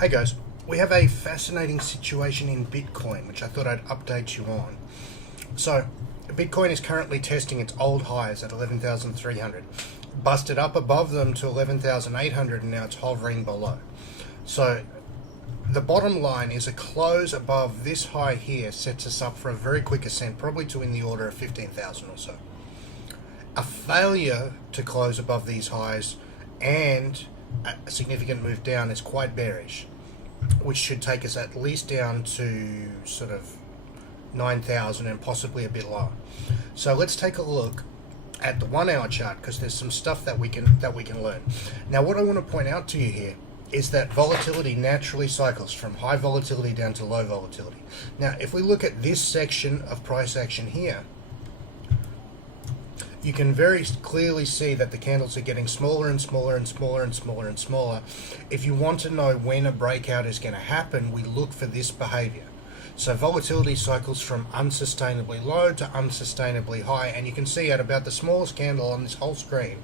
Hey guys, we have a fascinating situation in Bitcoin, which I thought I'd update you on. So, Bitcoin is currently testing its old highs at 11,300, busted up above them to 11,800, and now it's hovering below. So, the bottom line is a close above this high here sets us up for a very quick ascent, probably to in the order of 15,000 or so. A failure to close above these highs and a significant move down is quite bearish, which should take us at least down to sort of 9,000 and possibly a bit lower. So let's take a look at the 1 hour chart, because there's some stuff that we can learn. Now what I want to point out to you here is that volatility naturally cycles from high volatility down to low volatility. Now if we look at this section of price action here, you can very clearly see that the candles are getting smaller and smaller and smaller and smaller and smaller. If you want to know when a breakout is going to happen, we look for this behavior. So volatility cycles from unsustainably low to unsustainably high, and you can see at about the smallest candle on this whole screen,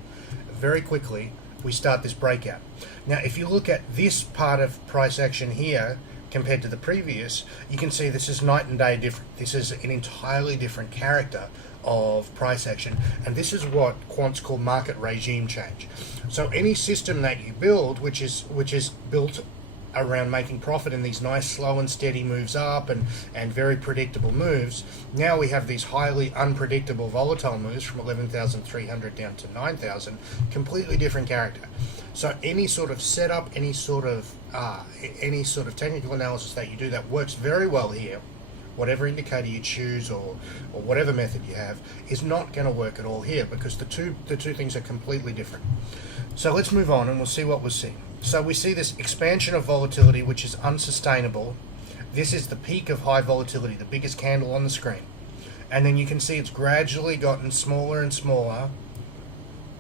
very quickly we start this breakout. Now if you look at this part of price action here compared to the previous, you can see this is night and day different. This is an entirely different character of price action, and this is what quants call market regime change. So any system that you build, which is built around making profit in these nice slow and steady moves up and very predictable moves, now we have these highly unpredictable volatile moves from 11,300 down to 9,000, completely different character. So any sort of setup, any sort of technical analysis that you do that works very well here, whatever indicator you choose or whatever method you have, is not going to work at all here, because the two things are completely different. So let's move on and we'll see what we're seeing. So we see this expansion of volatility, which is unsustainable. This is the peak of high volatility, the biggest candle on the screen. And then you can see it's gradually gotten smaller and smaller,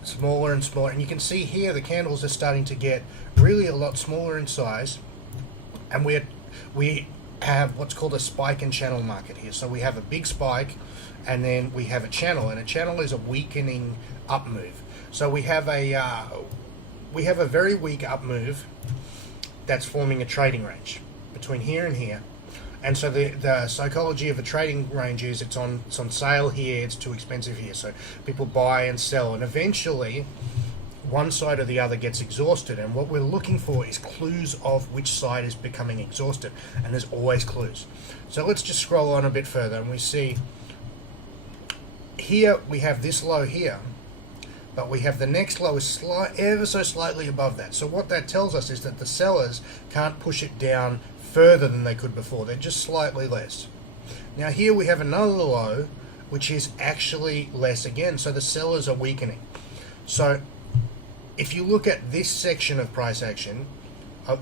smaller and smaller. And you can see here the candles are starting to get really a lot smaller in size. And we have what's called a spike and channel market here. So we have a big spike and then we have a channel, and a channel is a weakening up move. So we have a very weak up move that's forming a trading range between here and here. And so the psychology of a trading range is it's on sale here, it's too expensive here. So people buy and sell, and eventually one side or the other gets exhausted, and what we're looking for is clues of which side is becoming exhausted, and there's always clues. So let's just scroll on a bit further, and we see here we have this low here, but we have the next low is ever so slightly above that. So what that tells us is that the sellers can't push it down further than they could before. They're just slightly less. Now here we have another low, which is actually less again, so the sellers are weakening. So if you look at this section of price action,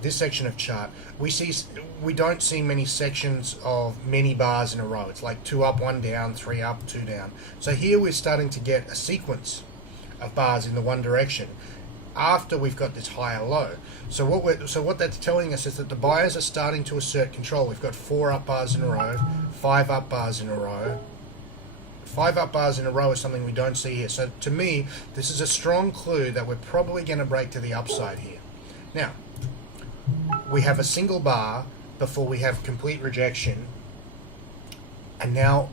this section of chart, we don't see many sections of many bars in a row. It's like 2 up, 1 down, 3 up, 2 down. So here we're starting to get a sequence of bars in the one direction after we've got this higher low. So what that's telling us is that the buyers are starting to assert control. We've got 4 up bars in a row, 5 up bars in a row. 5 up bars in a row is something we don't see here. So to me, this is a strong clue that we're probably going to break to the upside here. Now, we have a single bar before we have complete rejection. And now,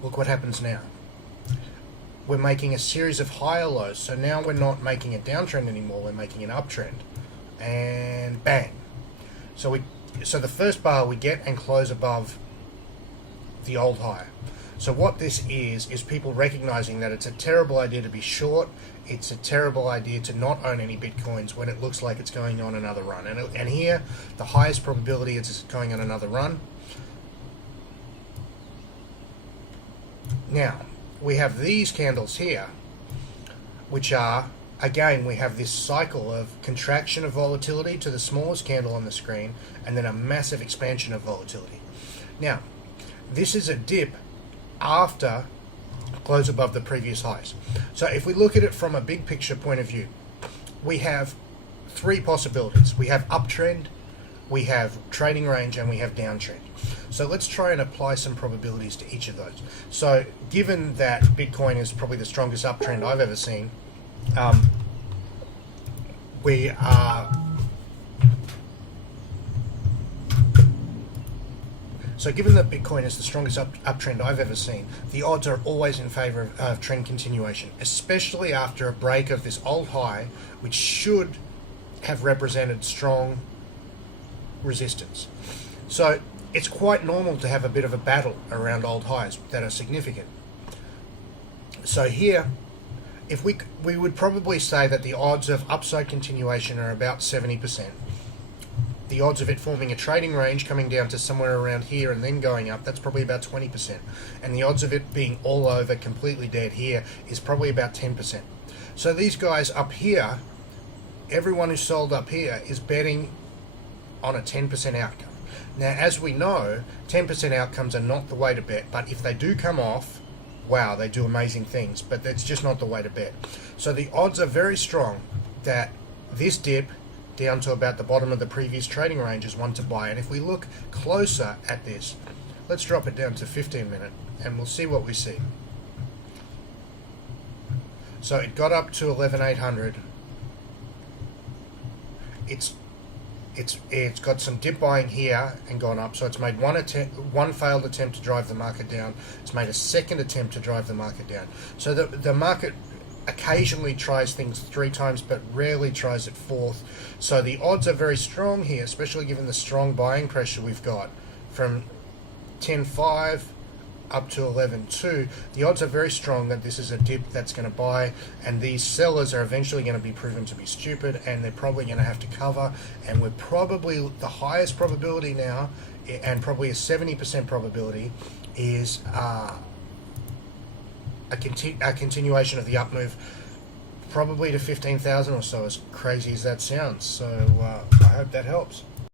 look what happens now. We're making a series of higher lows. So now we're not making a downtrend anymore, we're making an uptrend. And bang. So the first bar we get and close above the old high. So what this is people recognizing that it's a terrible idea to be short. It's a terrible idea to not own any Bitcoins when it looks like it's going on another run. And here, the highest probability is it's going on another run. Now, we have these candles here, which are, again, we have this cycle of contraction of volatility to the smallest candle on the screen, and then a massive expansion of volatility. Now, this is a dip after close above the previous highs. So if we look at it from a big picture point of view, we have 3 possibilities. We have uptrend, we have trading range, and we have downtrend. So let's try and apply some probabilities to each of those. So given that Bitcoin is probably the strongest uptrend I've ever seen, we are So given that Bitcoin is the strongest uptrend I've ever seen, the odds are always in favor of trend continuation, especially after a break of this old high, which should have represented strong resistance. So it's quite normal to have a bit of a battle around old highs that are significant. So here, if we would probably say that the odds of upside continuation are about 70%. The odds of it forming a trading range coming down to somewhere around here and then going up, that's probably about 20%. And the odds of it being all over completely dead here is probably about 10%. So these guys up here, everyone who sold up here is betting on a 10% outcome. Now, as we know, 10% outcomes are not the way to bet, but if they do come off, wow, they do amazing things, but that's just not the way to bet. So the odds are very strong that this dip down to about the bottom of the previous trading range is one to buy. And if we look closer at this, let's drop it down to 15 minute and we'll see what we see. So it got up to 11,800. It's got some dip buying here and gone up, so it's made one failed attempt to drive the market down. It's made a second attempt to drive the market down. So the market occasionally tries things 3 times, but rarely tries it 4th. So the odds are very strong here, especially given the strong buying pressure we've got from 10.5 up to 11.2. The odds are very strong that this is a dip that's going to buy, and these sellers are eventually going to be proven to be stupid, and they're probably going to have to cover. And we're probably the highest probability now, and probably a 70% probability, is a continuation of the up move, probably to 15,000 or so, as crazy as that sounds. So I hope that helps.